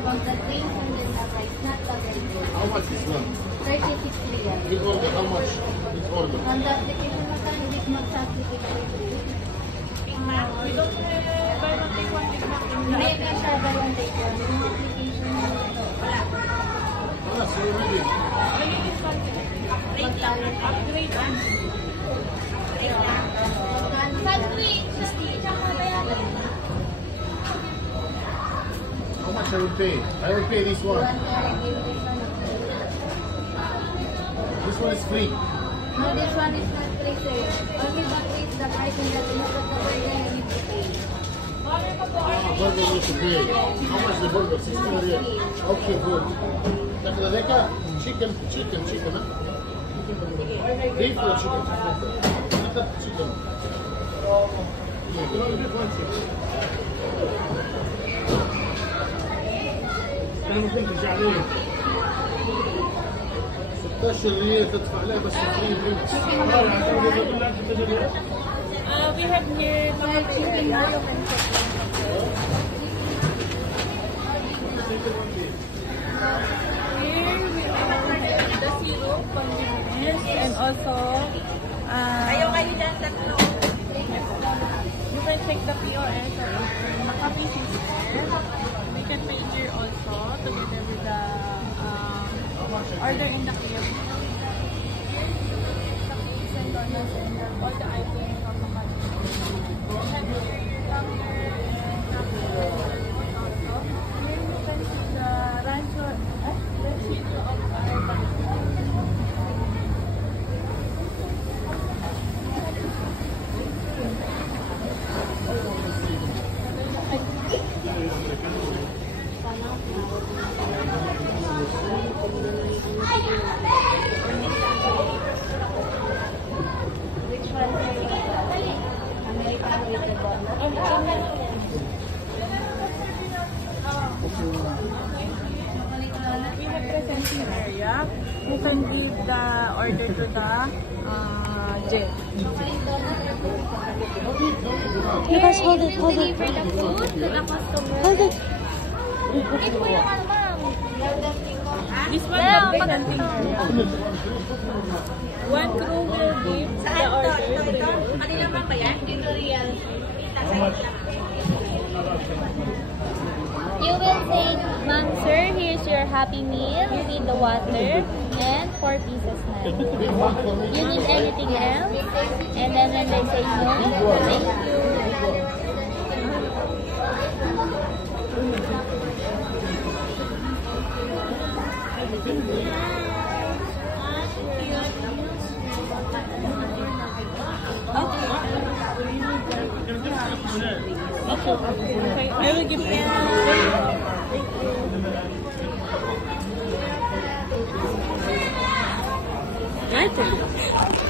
about the drinks and then the price, not the burger. How much is one? 36 real. Big order, how much? Big order. On the application, magkano Big Mac sa application? Big Mac. We don't have buy one take one Big Mac in the May ka siya buy one take one. Yung application na ito. Wala. Wala, so ready. Only this one. Upgrade lang. Upgrade lang. Upgrade lang. Sandwich. Tsaka bayaran. How much I will pay? I will pay this one. This one is free. No, this one is not free, sir. Only but with the price and the things of the burger you need to pay. Burger need to pay. How much the burger? 16 real. Okay, good. Taka chicken, huh? Beef or chicken? Chicken. انا ممكن ترجع لي 16 ريال تدفع عليها بس 20 درينكس. We have here mga chicken na you can check lang. Here we have the syrup, convenience, and also ayaw kayo dyan tatlo. You can check the POS or naka-PC here. We can pay here also together with the order in the clip. And all the items from the we have presenting area. You can give the order to the jet. You guys hold it, hold it. For the food to the customer. Hold it. Wait for your ma'am. This one the presenting area. One crew will give the order. Kanina lang ba yan? Dito real. You will say, ma'am, sir, here's your happy meal. You need the water and 4 pieces, ma'am. You need anything else? And then when they say no, thank Okay, I will give them. Right.